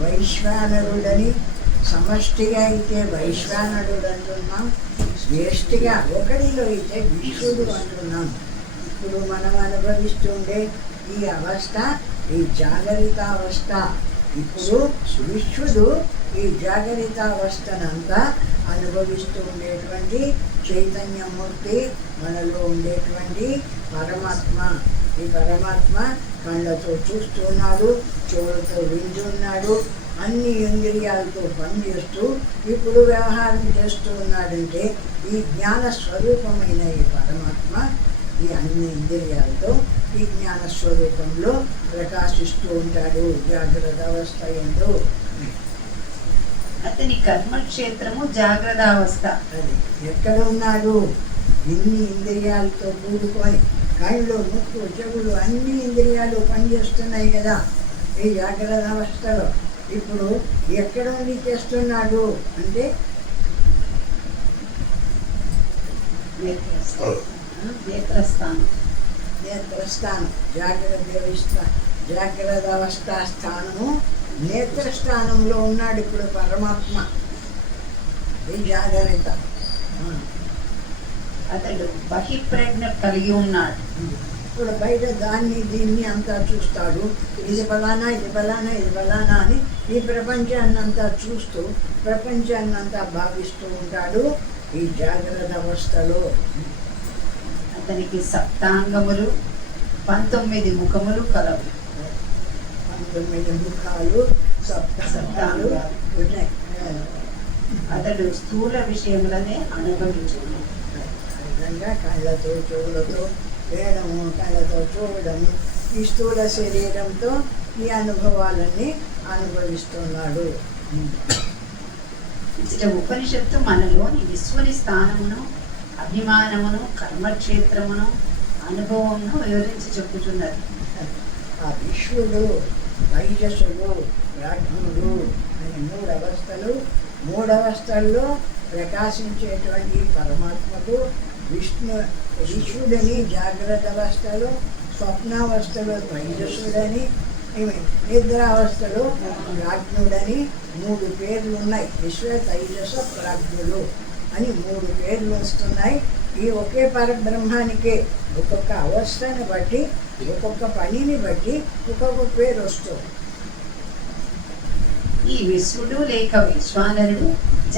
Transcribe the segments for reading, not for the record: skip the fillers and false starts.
వైశ్వానరుడని, సమష్టిగా అయితే వైశ్వానరుడు అంటున్నాం, వ్యష్టిగా ఒకడిలో అయితే విశ్వడు అంటున్నాం. ఇప్పుడు మనం అనుభవిస్తుండే ఈ అవస్థ ఈ జాగరితావస్థ. ఇప్పుడు విశ్వడు ఈ జాగరితావస్థనంతా అనుభవిస్తూ ఉండేటువంటి చైతన్యమూర్తి, మనలో ఉండేటువంటి పరమాత్మ. ఈ పరమాత్మ కళ్ళతో చూస్తున్నాడు, చెవులతో వింటున్నాడు, అన్ని ఇంద్రియాలతో పనిచేస్తూ ఇప్పుడు వ్యవహారం చేస్తూ ఉన్నాడంటే ఈ జ్ఞాన స్వరూపమైన ఈ పరమాత్మ ఈ అన్ని ఇంద్రియాలతో ఈ జ్ఞాన స్వరూపంలో ప్రకాశిస్తూ ఉంటాడు జాగ్రత్త అవస్థ ఎందు. అతని కర్మక్షేత్రము జాగ్రత్త అవస్థ. అది ఎక్కడ ఉన్నాడు? ఇన్ని ఇంద్రియాలతో కూడుకొని కళ్ళు, ముక్కు, చెవులు అన్ని ఇంద్రియాలు పనిచేస్తున్నాయి కదా ఈ జాగ్రత్త అవస్థలో. ఇప్పుడు ఎక్కడ ఉండి చేస్తున్నాడు అంటే నేత్రస్థానం. జాగ్రత్త అవస్థ స్థానము నేత్రస్థానంలో ఉన్నాడు ఇప్పుడు పరమాత్మ ఈ జాగ్రత్త. అతడు బహిప్రజ్ఞ కలిగి ఉన్నాడు. ఇప్పుడు బయట దాన్ని దీన్ని అంతా చూస్తాడు, ఇది ఫలానా ఇది ఫలానా ఇది ఫలానా అని ఈ ప్రపంచాన్ని అంతా చూస్తూ ప్రపంచాన్ని అంతా భావిస్తూ ఉంటాడు ఈ జాగ్రత్త అవస్థలో. అతనికి సప్తాంగములు 19 ముఖములు కలవు. 19 ముఖాలు సప్తాలు ఉన్నాయి. అతడు స్థూల విషయములనే అనుభవించును. విధంగా కళ్ళతో చెవులతో వేయడము, కళ్ళతో చూడడము, ఈ స్థూల శరీరంతో ఈ అనుభవాలన్నీ అనుభవిస్తున్నాడు. ఇచ్చట ఉపనిషత్తు మనలోని విశ్వని స్థానమును, అభిమానమును, కర్మక్షేత్రమును, అనుభవమును వివరించి చెప్పుతున్నది. ఆ విశ్వడు, వైజసుడు, ప్రాజ్ఞుడు అనే 3 అవస్థలు, 3 అవస్థల్లో ప్రకాశించేటువంటి పరమాత్మకు విశ్వడని జాగ్రత్త అవస్థలో, స్వప్నావస్థలో వైజసుడని, నిద్రావస్థలో ప్రాజ్ఞుడని 3 పేర్లు ఉన్నాయి. విశ్వ, తైజస, ప్రాజ్ఞుడు అని 3 పేర్లు వస్తున్నాయి. ఈ ఒకే పరబ్రహ్మానికే ఒక్కొక్క అవస్థని బట్టి, ఒక్కొక్క పనిని బట్టి ఒక్కొక్క పేరు వస్తుంది. ఈ విశ్వడు లేక విశ్వానరుడు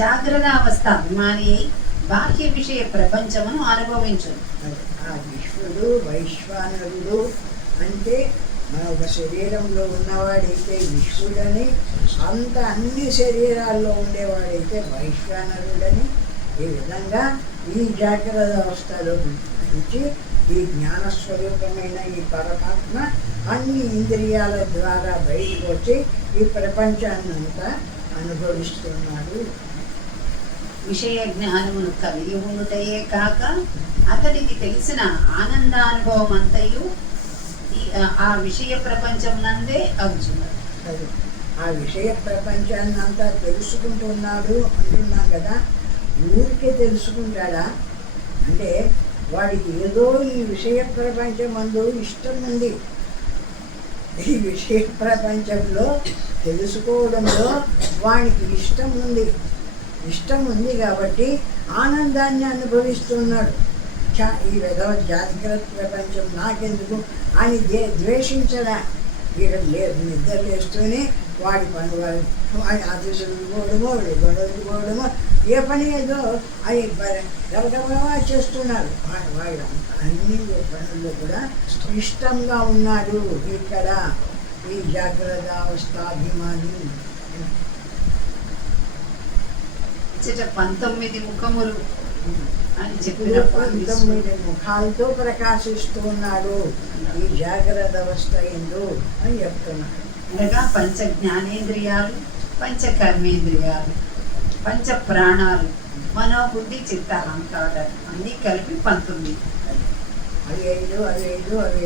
జాగ్రత్త అవస్థ అభిమాని అయి బాహ్య విషయ ప్రపంచమును అనుభవించు. ఆ విశ్వడు వైశ్వానరుడు అంటే మన ఒక శరీరంలో ఉన్నవాడైతే విశ్వడని, అన్ని శరీరాల్లో ఉండేవాడైతే వైశ్వానరుడని. ఈ విధంగా ఈ జాగ్రత్త అవస్థలో నుంచి ఈ జ్ఞానస్వరూపమైన ఈ పరమాత్మ అన్ని ఇంద్రియాల ద్వారా బయటకు వచ్చి ఈ ప్రపంచాన్నంతా అనుభవిస్తున్నాడు. విషయ జ్ఞానమును కలిగి ఉండుటయే కాక అతడికి తెలిసిన ఆనందానుభవం అంతయు ఆ విషయ ప్రపంచం నందే అవుతున్నది. ఆ విషయ ప్రపంచాన్ని అంతా తెలుసుకుంటున్నాడు అంటున్నాం కదా. ఊరికే తెలుసుకుంటాడా అంటే వాడికి ఏదో ఈ విషయ ప్రపంచం అందు ఇష్టం ఉంది. ఈ విషయ ప్రపంచంలో తెలుసుకోవడంలో వాడికి ఇష్టం ఉంది కాబట్టి ఆనందాన్ని అనుభవిస్తున్నాడు. ఈ విధవ జాగ్రత్త ప్రపంచం నాకెందుకు అని ద్వేషించడా. ఇక నిద్ర లేస్తూనే వాడి పని వాడి ఆఫీసులకు పోవడమో, గొడవలకు పోవడమో, ఏ పని ఏదో అవి గబగబా చేస్తున్నారు. వాడు అన్ని పనుల్లో కూడా ఇష్టంగా ఉన్నాడు. ఇక్కడ ఈ జాగ్రత్త అవస్థాభిమాని 19 ముఖములు అని చెప్పిన 19 ముఖాలతో ప్రకాశిస్తూ ఉన్నాడు ఈ జాగ్రత్త అవస్థ ఎందు అని చెప్తున్నాడు. అనగా పంచ జ్ఞానేంద్రియాలు, పంచ కర్మేంద్రియాలు, పంచ ప్రాణాలు, మనోబుద్ధి చిత్త అహంకారాలు అన్నీ కలిపి 19. అవి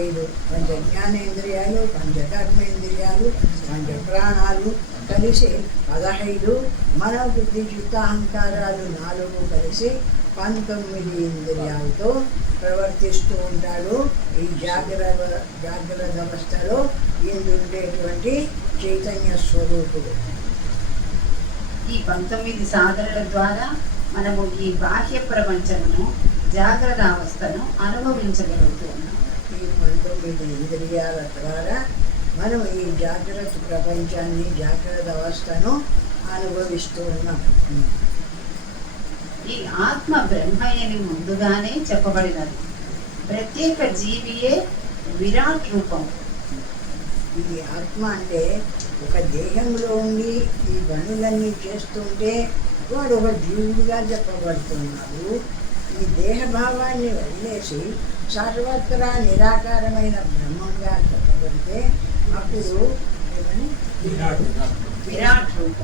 ఐదు పంచ జ్ఞానేంద్రియాలు, పంచకర్మేంద్రియాలు, పంచ ప్రాణాలు కలిసి 15, మన బుద్ధి చిత్తాహంకారాలు 4 కలిసి 19 ఇంద్రియాలతో ప్రవర్తిస్తూ ఉంటాడు. ఈ జాగ్రత్త అవస్థలో ఉండేటువంటి చైతన్య స్వరూపుడు. ఈ 19 సాధనల ద్వారా మనము ఈ బాహ్య ప్రపంచమును, జాగ్రత్త అవస్థను అనుభవించగలుగుతున్నాం. ఈ 19 ఇంద్రియాల ద్వారా మనం ఈ జాగ్రత్త ప్రపంచాన్ని, జాగ్రత్త అవస్థను అనుభవిస్తూ ఉన్నాం. ఈ ఆత్మ బ్రహ్మయ్యని ముందుగానే చెప్పబడినది. ప్రత్యేక జీవియే విరాట్ రూపం. ఈ ఆత్మ అంటే ఒక దేహంలో ఉండి ఈ పనులన్నీ చేస్తుంటే వాడు ఒక జీవుడిగా చెప్పబడుతున్నాడు. ఈ దేహభావాన్ని వదిలేసి సర్వత్రా నిరాకారమైన బ్రహ్మంగా చెప్పబడితే అప్పుడు ఏమని విరాట్ రూపం.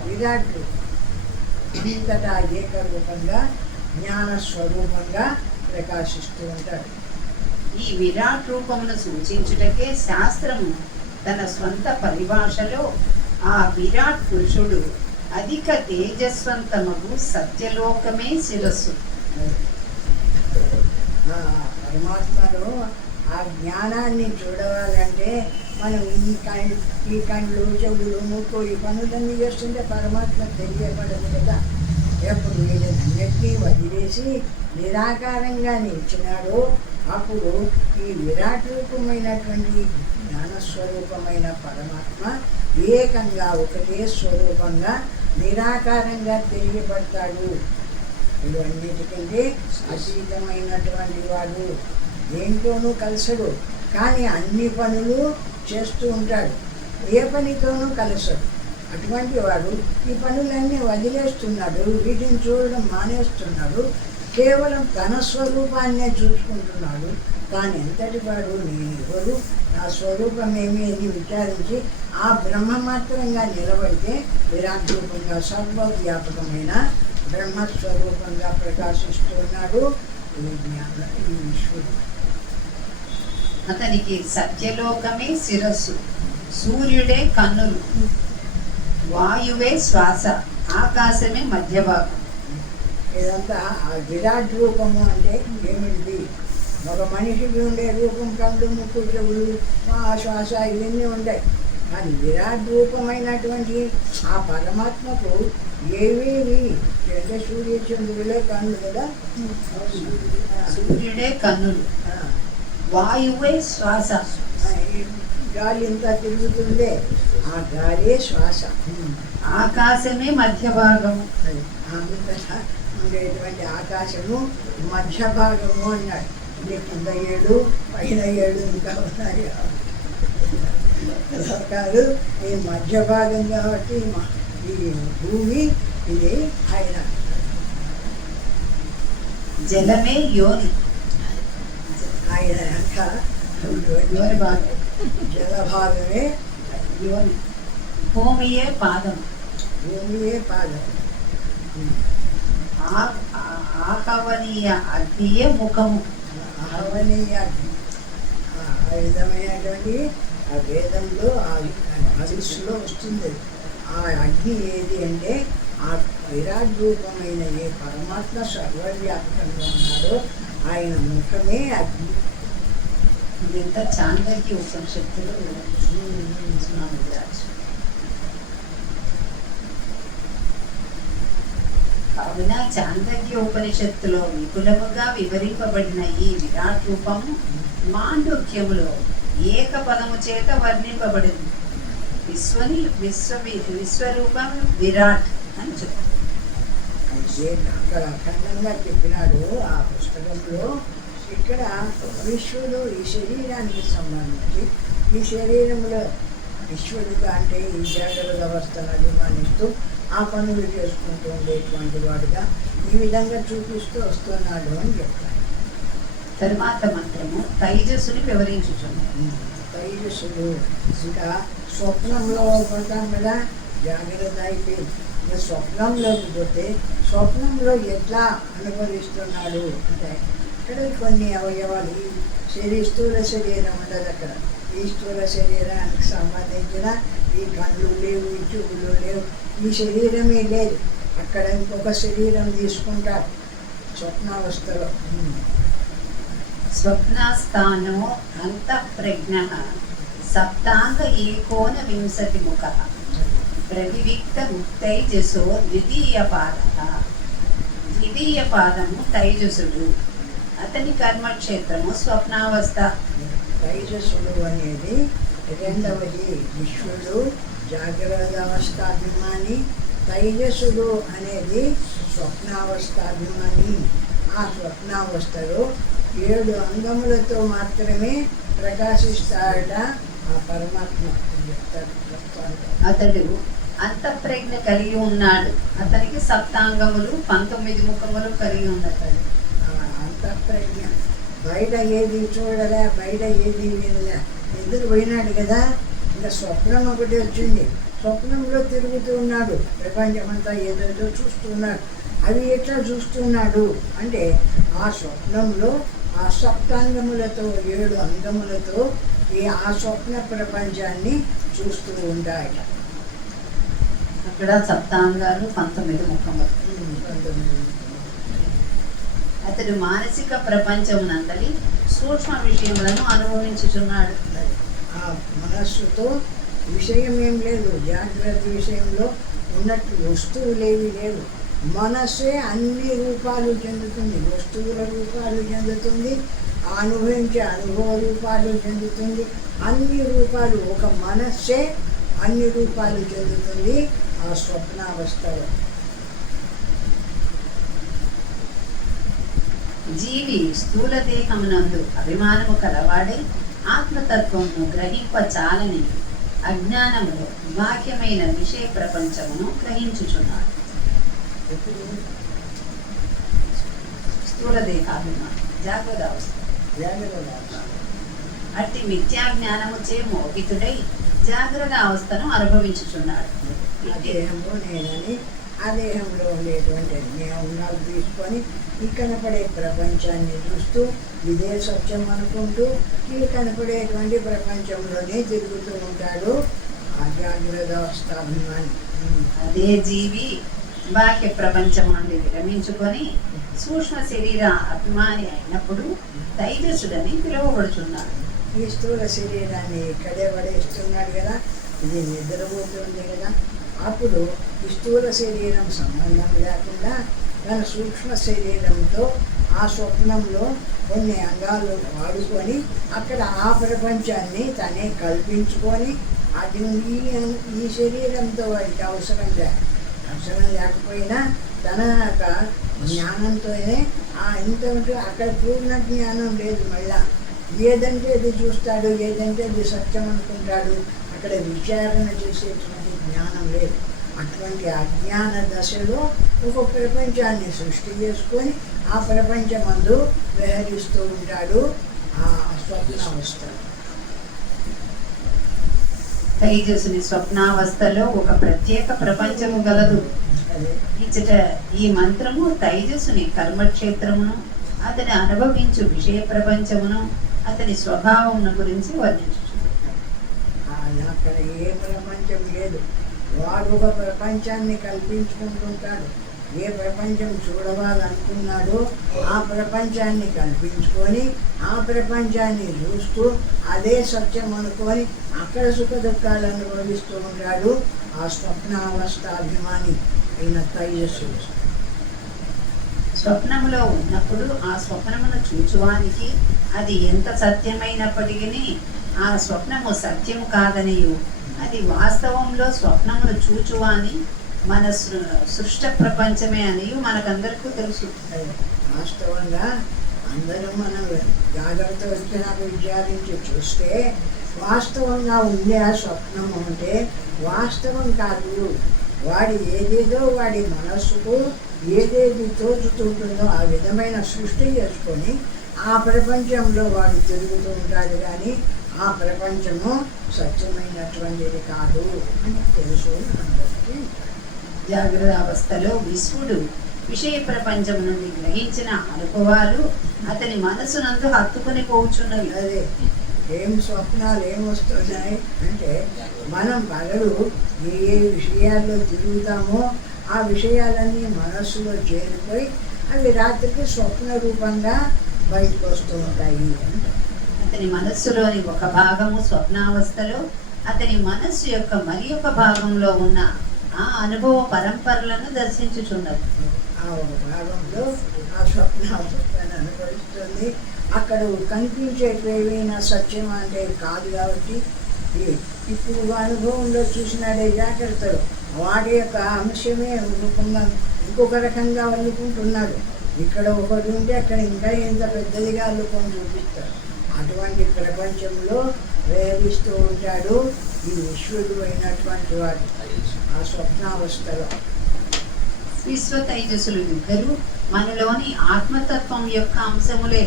అంతటా ఏకరూపంగా జ్ఞాన స్వరూపంగా ప్రకాశిస్తూ ఉంటాడు. ఈ విరాట్ రూపమును సూచించుటకే శాస్త్రము తన స్వంత పరిభాషలో ఆ విరాట్ పురుషుడు అధిక తేజస్వంతమగు సత్యలోకమే శిరస్సు. పరమాత్మలో ఆ జ్ఞానాన్ని చూడవాలంటే మనం ఈ కళ్ళు, చెవులు, ముక్కు ఈ పనులన్నీ చేస్తుంటే పరమాత్మ తెలియబడదు కదా. ఎప్పుడు వీళ్ళన్నిటినీ వదిలేసి నిరాకారంగా నిలిచినాడో అప్పుడు ఈ విరాట్ రూపమైనటువంటి జ్ఞానస్వరూపమైన పరమాత్మ ఏకంగా ఒకటే స్వరూపంగా నిరాకారంగా తెలియబడతాడు. ఇవన్నిటికంటే అతీతమైనటువంటి వాడు, దేంట్లోనూ కలసడు, కానీ అన్ని పనులు చేస్తూ ఉంటాడు, ఏ పనితోనూ కలసడు. అటువంటి వాడు ఈ పనులన్నీ వదిలేస్తున్నాడు, వీటిని చూడడం మానేస్తున్నాడు, కేవలం తన స్వరూపాన్నే చూసుకుంటున్నాడు. తాను ఎంతటి వాడు, నేను ఎవరు, నా స్వరూపం ఏమి అని విచారించి ఆ బ్రహ్మమాత్రంగా నిలబడితే విరాట్ రూపంగా సర్వవ్యాపకమైన బ్రహ్మస్వరూపంగా ప్రకాశిస్తున్నాడు ఈ ఈశ్వరుడు. అతనికి సత్యలోకమే శిరస్సు, సూర్యుడే కన్నులు, వాయువే శ్వాస, ఆకాశమే మధ్య భాగం. ఇదంతా ఆ విరాట్ రూపము అంటే ఏమిటిది? ఒక మనిషికి ఉండే రూపం కళ్ళు, ముక్కు, చెవులు, శ్వాస ఇవన్నీ ఉంటాయి. కానీ విరాట్ రూపమైనటువంటి ఆ పరమాత్మకు ఏవేవి అంటే సూర్య చంద్రులే కన్ను కదా. సూర్యుడే కన్నులు, వాయువే శ్వాస, గాలి ఇంత తిరుగుతుందే ఆ గాలే శ్వాస, ఆకాశమే మధ్య భాగము. అంతటా ఉండేటువంటి ఆకాశము మధ్య భాగము అన్నాడు. ఇది కింద 7 పైన 7 ఇంకా ఉన్నాయి కాదు, ఈ మధ్య భాగం కాబట్టి ఈ భూమి ఇది ఆయన. జలమే యోని, ఆయన యొక్క యోని భాగం, జలభాగమే యోని. భూమియే పాదం, భూమియే పాదం. ఆహవనీయ అగ్నియే ముఖము. ఆహవనీయ ఆ విధమైనటువంటి ఆ వేదంలో ఆ హదీసులో వస్తుంది. ఆ అగ్ని ఏది అంటే ఆ విరాట్ రూపమైన ఏ పరమాత్మ సర్వవ్యాపకంగా ఉన్నాడో ఆయన ముఖమే అగ్ని. ఇదంతా చాంద్రకి ఉపనిషత్తులు. కావున చాంద్రకి ఉపనిషత్తులో విపులముగా వివరింపబడిన ఈ విరాట్ రూపము మాండుక్యములో ఏకపదము చేత వర్ణింపబడింది. విశ్వరూపం విరాట్ అని చెప్పారు. అయితే అక్కడ అఖండంగా చెప్పినాడు ఆ పుస్తకంలో. ఇక్కడ విశ్వడు ఈ శరీరానికి సంబంధించి ఈ శరీరంలో విశ్వడుగా అంటే ఈ జాగ్రత్త అవస్థను అభిమానిస్తూ ఆ పనులు చేసుకుంటూ ఉండేటువంటి వాడుగా ఈ విధంగా చూపిస్తూ వస్తున్నాడు అని చెప్తాను. తరువాత మంత్రము తైజస్సుని వివరించుచున్నాడు. తైజస్సుడు ఇంకా స్వప్నంలో పడతాం కదా, జాగ్రత్త అయిపోయింది. స్వప్నంలోకి పోతే స్వప్నంలో ఎట్లా అనుభవిస్తున్నాడు అంటే అక్కడ కొన్ని అవయవాలు స్థూల శరీరం ఉండదు అక్కడ. ఈ స్థూల శరీరానికి సంబంధించిన ఈ కళ్ళు లేవు, ఈ చెవులు లేవు, ఈ శరీరమే లేదు. అక్కడ ఇంకొక శరీరం తీసుకుంటారు స్వప్నావస్థలో. స్వప్నస్థానో అంతఃప్రజ్ఞ సప్తాంగ ఏకోన వింశతి ముఖ ప్రవివిక్త ముక్తైజసో ద్వితీయ పాదము తైజసుడు. అతని కర్మక్షేత్రము స్వప్నావస్థ. తైజసుడు అనేది రెండవది. విశ్వడు జాగ్రత్త అవస్థాభిమాని, తైజసుడు అనేది స్వప్నావస్థాభిమాని. ఆ స్వప్నావస్థలో 7 అంగములతో మాత్రమే ప్రకాశిస్తాడట ఆ పరమాత్మ. అతడు అంతఃప్రజ్ఞ కలిగి ఉన్నాడు. అతనికి సప్తాంగములు 19 ముఖములు కలిగి ఉన్నతడు. అంతఃప్రజ్ఞ బయట ఏది చూడలే, బయట ఏది వినలే, ఎదురు పోయినాడు కదా. ఇంకా స్వప్నం ఒకటి వచ్చింది. స్వప్నంలో తిరుగుతూ ఉన్నాడు, ప్రపంచమంతా ఏదేదో చూస్తున్నాడు. అవి ఎట్లా చూస్తున్నాడు అంటే ఆ స్వప్నంలో ఆ సప్తాంగములతో 7 అంగములతో ఆ స్వప్న ప్రపంచాన్ని చూస్తూ ఉంటాయట. అక్కడ సప్తాంగాలు 19 ముఖములు. అతడు మానసిక ప్రపంచమునందలి సూక్ష్మ విషయములను అనుభవించుచున్నాడు. ఆ మనస్సుతో విషయం ఏం లేదు. జాగ్రత్త విషయంలో ఉన్నట్టు వస్తువులేవి లేవు. మనస్సే అన్ని రూపాలు చెందుతుంది, వస్తువుల రూపాలు చెందుతుంది, అనుభవించే అనుభవ రూపాలు చెందుతుంది. అన్ని రూపాలు ఒక మనస్సే అన్ని రూపాలు చెందుతుంది ఆ స్వప్నావస్థలో. జీవి స్థూల దేహమునందు అభిమానము కలవాడే ఆత్మతత్వమును గ్రహింప చాలని అజ్ఞానములో బాహ్యమైన విషయ ప్రపంచమును గ్రహించుచున్నాడు. స్థూల దేహాభిమానం జాగ్రత్త అవస్థ. అట్టి మిథ్యా జ్ఞానము చే మోహితుడై జాగ్రత్త అవస్థను అనుభవించుచున్నాడు. ఆ దేహంలో నేనని, ఆ దేహంలో ఉండేటువంటి నేను తీసుకొని ఈ కనపడే ప్రపంచాన్ని చూస్తూ ఇదే సత్యం అనుకుంటూ ఈ కనపడేటువంటి ప్రపంచంలోనే తిరుగుతూ ఉంటాడు ఆ జాగ్రత్త అవస్థాభిమాని. అదే జీవి బాహ్య ప్రపంచం నుండి విరమించుకొని సూక్ష్మ శరీర అభిమాని అయినప్పుడు తైజసుడని పిలువబడుచున్నాడు. ఈ స్థూల శరీరాన్ని ఇక్కడే పడేస్తున్నాడు కదా, ఇది నిద్రపోతుంది కదా. అప్పుడు ఈ స్థూల శరీరం సంబంధం లేకుండా తన సూక్ష్మ శరీరంతో ఆ స్వప్నంలో కొన్ని అంగాలు వాడుకొని అక్కడ ఆ ప్రపంచాన్ని తనే కల్పించుకొని అది ఈ శరీరంతో వాడికి అవసరం లేకపోయినా తన యొక్క జ్ఞానంతోనే ఇంతటి అక్కడ పూర్ణ జ్ఞానం లేదు. మళ్ళా ఏదంటే అది చూస్తాడు, ఏదంటే అది సత్యం అనుకుంటాడు. అక్కడ విచారణ చేసేటువంటి జ్ఞానం లేదు. అటువంటి అజ్ఞాన దశలో ఒక ప్రపంచాన్ని సృష్టి చేసుకొని ఆ ప్రపంచమందు విహరిస్తూ ఉంటాడు ఆ స్వప్నావస్థ. తైజసుని స్వప్నావస్థలో ఒక ప్రత్యేక ప్రపంచము గలదు. ఇచ్చట ఈ మంత్రము తైజసుని కర్మక్షేత్రమును, అతని అనుభవించు విషయ ప్రపంచమును, అతని స్వభావమును గురించి వర్ణించుచున్నాడు. అక్కడ ఏ ప్రపంచం లేదు. వాడు ఒక ప్రపంచాన్ని కల్పించుకుంటుంటాడు. ఏ ప్రపంచం చూడవాలనుకున్నాడో ఆ ప్రపంచాన్ని కల్పించుకొని ఆ ప్రపంచాన్ని చూస్తూ అదే సత్యం అనుకొని అక్కడ సుఖ దుఃఖాలు అనుభవిస్తూ ఉంటాడు ఆ స్వప్నావస్థాభిమాని అయిన తైజస్సుడు. స్వప్నములో ఉన్నప్పుడు ఆ స్వప్నమును చూచువానికి అది ఎంత సత్యమైనప్పటికీ ఆ స్వప్నము సత్యము కాదనియు, అది వాస్తవంలో స్వప్నమును చూచువాని మన సృష్ట ప్రపంచమే అని మనకందరికీ తెలుసు. వాస్తవంగా అందరూ మనం జాగ్రత్త వచ్చినాక విచారించి చూస్తే వాస్తవంగా ఉండే ఆ స్వప్నము అంటే వాస్తవం కాదు. వాడి ఏదేదో వాడి మనస్సుకు ఏదేది తోచుతుంటుందో ఆ విధమైన సృష్టి చేసుకొని ఆ ప్రపంచంలో వాడు తిరుగుతూ ఉంటాడు. కానీ ఆ ప్రపంచము సత్యమైనటువంటిది కాదు అని తెలుసు. జాగ్రత్త అవస్థలో విశ్వడు విషయ ప్రపంచం నుండి గ్రహించిన అనుభవాలు అతని మనసునందు హత్తుకొని పోవుచున్నవి. అదే ఏం స్వప్నాలు ఏమొస్తున్నాయి అంటే మనం పగలు ఏ ఏ విషయాల్లో తిరుగుతామో ఆ విషయాలన్నీ మనస్సులో చేరిపోయి అవి రాత్రికి స్వప్న రూపంగా బయటకు వస్తూ ఉంటాయి అంటే అతని మనస్సులోని ఒక భాగము స్వప్నావస్థలో, అతని మనస్సు యొక్క మరి ఒక భాగంలో ఉన్న ఆ అనుభవ పరంపరలను దర్శించుచున్నది. ఆ ఒక భాగంలో ఆ స్వప్నావస్థను అనుభవిస్తుంది. అక్కడ కనిపించేటివేవైనా సత్యం అంటే కాదు కాబట్టి ఇప్పుడు అనుభవంలో చూసినాడే జాగ్రత్తలు వాటి యొక్క అంశమే రూపంగా ఇంకొక రకంగా అల్లుకుంటున్నాడు. ఇక్కడ ఒకటి ఉంటే అక్కడ ఇంకా ఎంత పెద్దదిగా అల్లుకొని చూపిస్తాడు. అటువంటి ప్రపంచంలో వేధిస్తూ ఉంటాడు ఈ విశ్వడు అయినటువంటి వాడు ఆ స్వప్నావస్థలో. విశ్వ తైజస్సులు ఇద్దరు మనలోని ఆత్మతత్వం యొక్క అంశములే.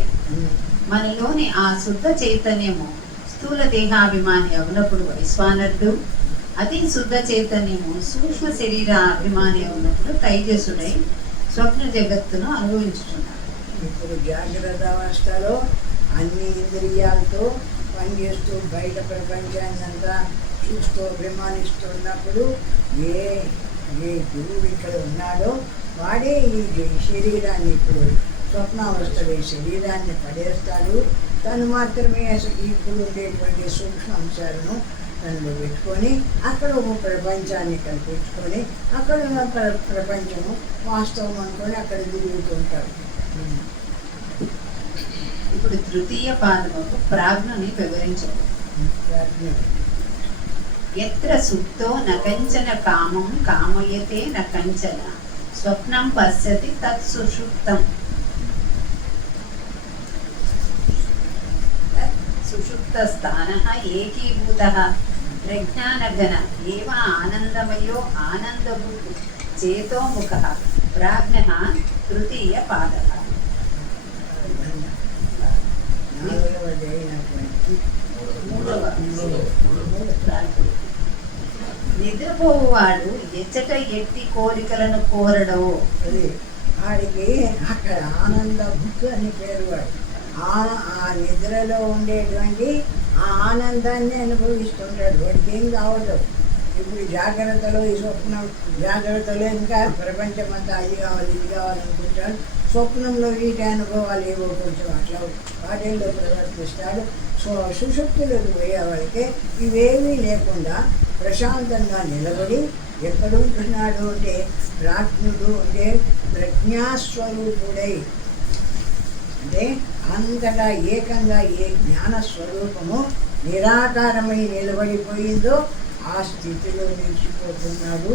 మనలోని ఆ శుద్ధ చైతన్యము స్థూల దేహాభిమాని అవునప్పుడు వైశ్వానరుడు, అతి శుద్ధ చైతన్యము సూక్ష్మ శరీరాభిమాని అవునప్పుడు తైజస్సుడై స్వప్న జగత్తును అనుభవించుతున్నాడు. ఇప్పుడు జాగ్రత్త అవస్థలో అన్ని ఇంద్రియాలతో పనిచేస్తూ బయట ప్రపంచాన్ని అంతా చూస్తూ అభిమానిస్తున్నప్పుడు ఏ ఏ గురువు ఇక్కడ ఉన్నాడో వాడే ఈ శరీరాన్ని ఇప్పుడు స్వప్నావస్థలో ఈ శరీరాన్ని పడేస్తాడు. తను మాత్రమే ఇప్పుడు ఉండేటువంటి సూక్ష్మ అంశాలను తనలో పెట్టుకొని అక్కడ ఒక ప్రపంచాన్ని కల్పించుకొని అక్కడ ఉన్న ప్రపంచము వాస్తవం అనుకొని అక్కడ తిరుగుతుంటాడు. ఇప్పుడు తృతీయ పాదముకు ప్రాజ్ఞని వివరించదు. ఎత్ర సుప్తో నకంచన కామం కామయతే నకంచన స్వప్నం పశ్యతి తత్ సుషుప్తం. సుషుప్త స్థానః ఏకీభూతః ప్రజ్ఞానఘన ఏవ ఆనందమయో ఆనందభూత్ చేతోముఖః ప్రాజ్ఞః తృతీయ పాదః. నిద్రపోవాడు ఎచ్చట ఎట్టి కోరికలను కోరడో. అది వాడికి అక్కడ ఆనంద బుక్ అని పేరు. వాడు ఆ నిద్రలో ఉండేటువంటి ఆ ఆనందాన్ని అనుభవిస్తుంటాడు. వాడికి ఏం కావడం. ఇప్పుడు జాగ్రత్తలో ఈ స్వప్నం జాగ్రత్తలో ఇంకా ప్రపంచం అంతా అది కావాలి ఇది కావాలనుకుంటాడు. స్వప్నంలో వీటి అనుభవాలు ఏవో కొంచెం అట్లా వాటిల్లో ప్రవర్తిస్తాడు. సుషుప్తిలోకి పోయేవాడికి ఇవేమీ లేకుండా ప్రశాంతంగా నిలబడి ఎక్కడుంటున్నాడు అంటే ప్రాజ్ఞుడు అంటే ప్రజ్ఞాస్వరూపుడై అంటే అంతటా ఏకంగా ఏ జ్ఞానస్వరూపము నిరాకారమై నిలబడిపోయిందో ఆ స్థితిలో నిలిచిపోతున్నాడు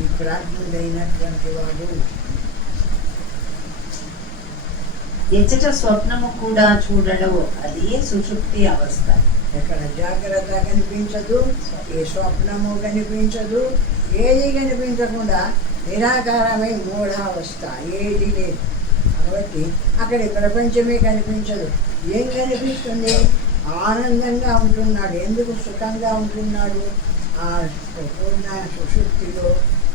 ఈ ప్రాజ్ఞుడైనటువంటి వాడు. ఎచ్చట స్వప్నము కూడా చూడడో అది సుషుప్తి అవస్థ. ఎక్కడ జాగ్రత్త కనిపించదు, ఏ స్వప్నము కనిపించదు, ఏది కనిపించకుండా నిరాకారమై మూఢావస్థ ఏది లేదు. కాబట్టి అక్కడ ప్రపంచమే కనిపించదు. ఏం కనిపిస్తుంది? ఆనందంగా ఉంటున్నాడు. ఎందుకు సుఖంగా ఉంటున్నాడు? ఆ పూర్ణ సుషుప్తిలో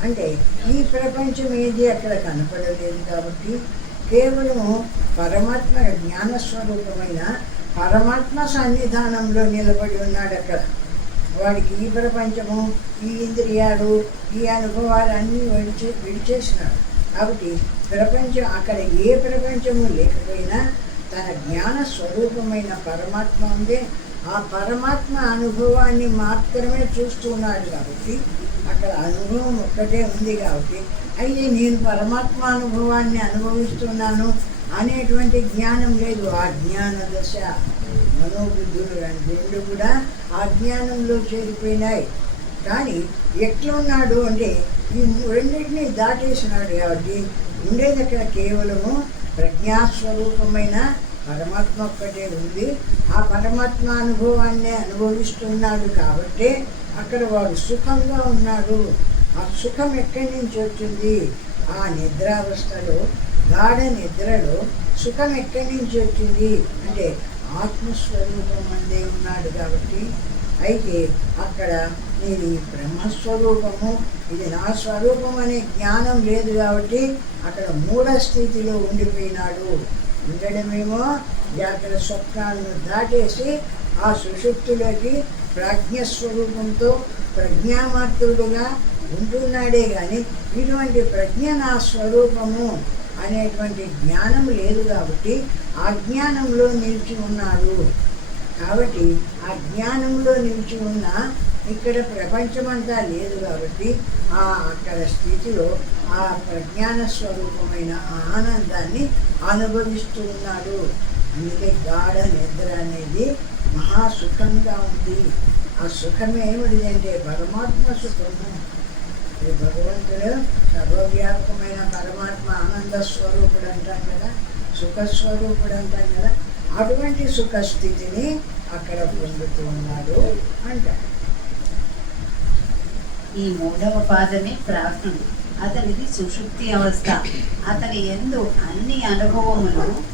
అంటే ఈ ప్రపంచం ఏది అక్కడ కనపడలేదు కాబట్టి కేవలము పరమాత్మ జ్ఞానస్వరూపమైన పరమాత్మ సన్నిధానంలో నిలబడి ఉన్నాడు. అక్కడ వాడికి ఈ ప్రపంచము ఈ ఇంద్రియాలు ఈ అనుభవాలు అన్నీ విడిచేసినాడు. కాబట్టి ప్రపంచం అక్కడ ఏ ప్రపంచము లేకపోయినా తన జ్ఞాన స్వరూపమైన పరమాత్మ ఉందే ఆ పరమాత్మ అనుభవాన్ని మాత్రమే చూస్తున్నాడు. కాబట్టి అక్కడ అనుభవం ఒక్కటే ఉంది. కాబట్టి అయితే నేను పరమాత్మ అనుభవాన్ని అనుభవిస్తున్నాను అనేటువంటి జ్ఞానం లేదు. ఆ జ్ఞాన దశ మనోబుద్ధులు రెండు కూడా ఆ జ్ఞానంలో చేరిపోయినాయి. కానీ ఎట్లున్నాడు అంటే ఈ రెండింటినీ దాటేసినాడు. కాబట్టి ఉండేది అక్కడ కేవలము ప్రజ్ఞాస్వరూపమైన పరమాత్మ ఒక్కటే ఉంది. ఆ పరమాత్మ అనుభవాన్ని అనుభవిస్తున్నాడు కాబట్టి అక్కడ వాడు సుఖంగా ఉన్నాడు. ఆ సుఖం ఎక్కడి నుంచి వచ్చింది? ఆ నిద్రావస్థలో గాఢ నిద్రలో సుఖం ఎక్కడి నుంచి వచ్చింది అంటే ఆత్మస్వరూపం అందే ఉన్నాడు. కాబట్టి అయితే అక్కడ నీది బ్రహ్మస్వరూపము, ఇది నా స్వరూపం అనే జ్ఞానం లేదు కాబట్టి అక్కడ మూఢ స్థితిలో ఉండిపోయినాడు. ఉండడమేమో జాగ్రత్త స్వప్నాలను దాటేసి ఆ సుషుప్తిలోకి ప్రజ్ఞస్వరూపంతో ప్రజ్ఞామాత్రుడుగా ఉంటున్నాడే కానీ ఇటువంటి ప్రజ్ఞ నా స్వరూపము అనేటువంటి జ్ఞానం లేదు కాబట్టి ఆ జ్ఞానంలో నిలిచి ఉన్నాడు. కాబట్టి ఆ జ్ఞానంలో నిలిచి ఉన్న ఇక్కడ ప్రపంచమంతా లేదు కాబట్టి ఆ అక్కడ స్థితిలో ఆ ప్రజ్ఞాన స్వరూపమైన ఆ ఆనందాన్ని అనుభవిస్తూ ఉన్నాడు. అందుకే గాఢ నిద్ర అనేది మహాసుఖంగా ఉంది. ఆ సుఖం ఏమిటిదంటే పరమాత్మ సుఖము. ఈ భగవంతుడు సర్వవ్యాపకమైన పరమాత్మ ఆనంద స్వరూపుడు అంటాం కదా, సుఖస్వరూపుడు అంటాం కదా, అటువంటి సుఖస్థితిని అక్కడ పొందుతూ ఉన్నాడు అంటారు. ఈ 3వ పాదమే ప్రాజ్ఞుడు. అతనిది సుషుప్తి అవస్థ. అతని యందు అన్ని అనుభవములు